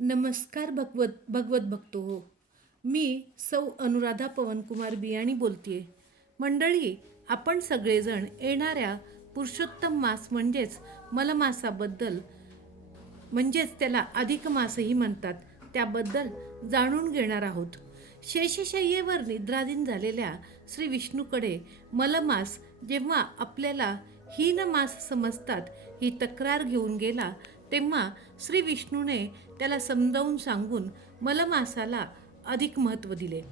नमस्कार भगवत भक्तो हो. मी सौ अनुराधा पवनकुमार बियाणी बोलतेय. मंडळी, आपण सगळेजण येणाऱ्या पुरुषोत्तम मास म्हणजेच मलमासाबद्दल, म्हणजेच त्याला अधिक मासही म्हणतात, त्याबद्दल जाणून घेणार आहोत. शेषशय्येवर निद्राधीन झालेल्या श्री विष्णूकडे मलमास जेव्हा आपल्याला हीन मास समजतात ही तक्रार घेऊन गेला, तेव्हा श्री विष्णूने त्याला समजावून सांगून मलमासाला अधिक महत्त्व दिले.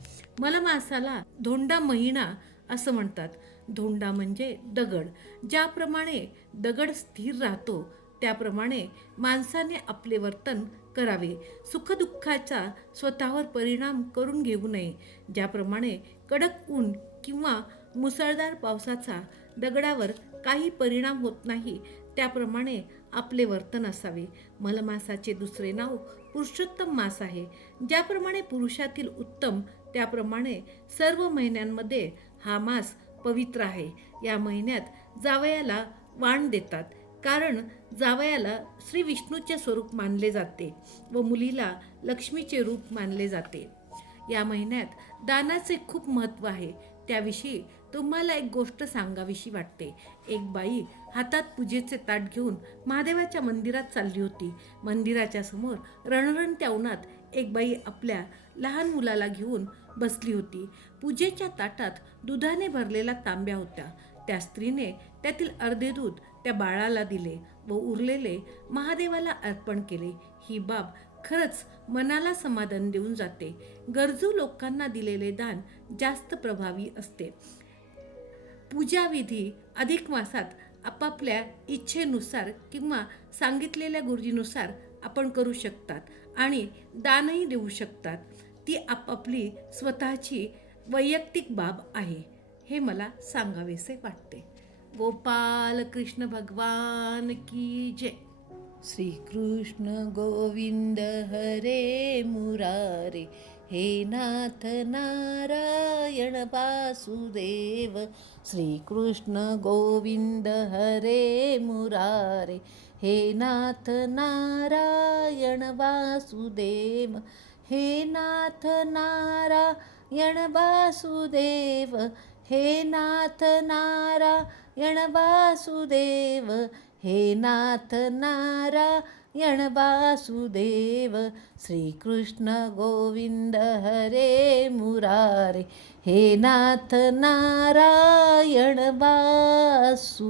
मलमासाला धोंडा महिना असं म्हणतात. धोंडा म्हणजे दगड. ज्याप्रमाणे दगड स्थिर राहतो त्याप्रमाणे माणसाने आपले वर्तन करावे. सुखदुःखाचा स्वतःवर परिणाम करून घेऊ नये. ज्याप्रमाणे कडक ऊन किंवा मुसळधार पावसाचा दगडावर काही परिणाम होत नाही, त्याप्रमाणे आपले वर्तन असावे. मलमासाचे दुसरे नाव पुरुषोत्तम मास आहे. ज्याप्रमाणे पुरुषातील उत्तम, त्याप्रमाणे सर्व महिन्यांमध्ये हा मास पवित्र आहे. या महिन्यात जावयाला वाण देतात, कारण जावयाला श्री विष्णूचे स्वरूप मानले जाते व मुलीला लक्ष्मीचे रूप मानले जाते. या महिन्यात दानाचे खूप महत्त्व आहे. त्याविषयी तुम्हाला एक गोष्ट सांगावीशी वाटते. एक बाई हातात पूजेचे ताट घेऊन महादेवाच्या मंदिरात चालली होती. मंदिराच्या समोर रणरणत्या उन्हात एक बाई आपल्या लहान मुलाला घेऊन बसली होती. पूजेच्या ताटात दुधाने भरलेला तांब्या होत्या. त्या स्त्रीने त्यातील अर्धे दूध त्या बाळाला दिले व उरलेले महादेवाला अर्पण केले. ही बाब खरंच मनाला समाधान देऊन जाते. गरजू लोकांना दिलेले दान जास्त प्रभावी असते. पूजाविधी अधिक मासात आपापल्या इच्छेनुसार किंवा सांगितलेल्या गुरुजीनुसार आपण करू शकतात आणि दानही देऊ शकतात. ती आपापली स्वतःची वैयक्तिक बाब आहे, हे मला सांगावेसे वाटते. गोपाल कृष्ण भगवान की जय. श्री कृष्ण गोविंद हरे मुरारे, हे नाथ नारायण वासुदेव. श्री कृष्ण गोविंद हरे मुरारे, हे नाथ नारायण वासुदेव. हे नाथ नारायण वासुदेव, हे नाथ नारायण वासुदेव, हे नाथ नारायण वासुदेव. श्री कृष्ण गोविंद हरे मुरारे, हे नाथ नारायण वासुदेव.